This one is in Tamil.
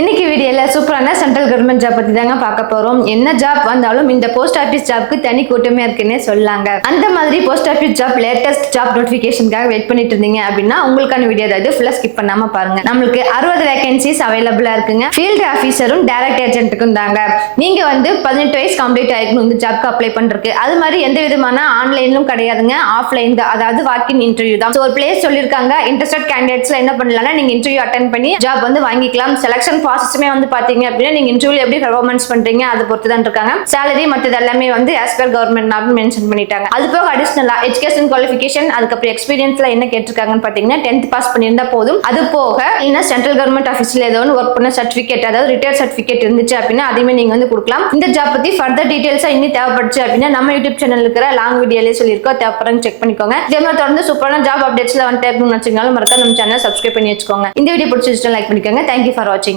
இன்னைக்கு வீடியோல சூப்பரான சென்ட்ரல் கவர்மெண்ட் ஜாப் பத்தி தாங்க பார்க்க போறோம். என்ன ஜாப் வந்தாலும் இந்த போஸ்ட் ஆபீஸ் ஜாப்க்கு தனி கூட்டமே இருக்குன்னே சொல்லாங்க. அந்த மாதிரி post office job latest job நோட்டிபிகேஷனுக்காக வெயிட் பண்ணிட்டு இருந்தீங்க அப்படின்னா உங்களுக்கான வீடியோ அதாவது ஃபுல்லா ஸ்கிப் பண்ணாம பாருங்க. நம்மளுக்கு 60 வேகன்சிஸ் அவைலபிளா இருக்குங்க. ஃபீல்ட் ஆபீசரும் டைரக்ட் ஏஜென்ட்டுக்கும் தாங்க. நீங்க 18 வயசு கம்ப்ளீட் ஆயிருக்கணும் இந்த ஜாப்க்கு அப்ளை பண்றதுக்கு. அது மாதிரி எந்த விதமான ஆன்லைன்லும் கிடையாதுங்க, ஆஃப்லைன் தான், அதாவது வாக்கின் இன்டர்வியூ தான். ஒரு பிளேஸ் சொல்லிருக்காங்க. இன்ட்ரெஸ்டட் கேண்டிடேட்ஸ்ல என்ன பண்ணலாம்னா நீங்க இன்டர்வியூ அட்டென்ட் பண்ணி ஜாப் வாங்கிக்கலாம். செலக்ஷன் ப்ராசஸுமே பாத்தீங்க அப்படின்னா நீங்க இன்டர்வியூல எப்படி பெர்ஃபார்மன்ஸ் பண்றீங்க அதை பொறுத்து தான் இருக்காங்க. சேலரி மற்றது எல்லாமே as per government norm mention பண்ணிட்டாங்க. அது போக அடிஷனலா எஜுகேஷன் குவாலிஃபிகேஷன் அதுக்கப்புறம் எக்ஸ்பீரியன்ஸ்ல என்ன கேட்டிருக்காங்கன்னு பாத்தீங்கன்னா 10th பாஸ் பண்ணியிருந்தா போதும். அது போக இன்னும் சென்ட்ரல் கவர்மெண்ட் ஆஃபீஸ்ல ஏதோ ஒர்க் பண்ண சர்டிபிகேட் அதாவது ரிட்டையர் சர்டிபிகேட் இருந்துச்சு அப்படின்னா அதையுமே நீங்க கொடுக்கலாம். இந்த ஜாப் பத்தி ஃபர்தர் டீடைல்ஸா இன்னும் தேவைப்படுச்சு அப்படின்னா நம்ம யூடியூப் சேனல் இருக்கிற லாங் வீடியோலயே சொல்லியிருக்கோம், தேவைப்படுறவங்க செக் பண்ணிக்கோங்க. இதே மாதிரி தொடர்ந்து சூப்பரான ஜாப் அப்டேட்ஸ்ல வந்துட்டு இருக்கணும்னு வச்சுக்கோங்க. மறக்காம நம்ம சேனல் சப்ஸ்கிரைப் பண்ணி வச்சுக்கோங்க. இந்த வீடியோ பிடிச்சிருந்தா லைக் பண்ணிக்கோங்க. தேங்க்யூ ஃபார் வாட்சிங்.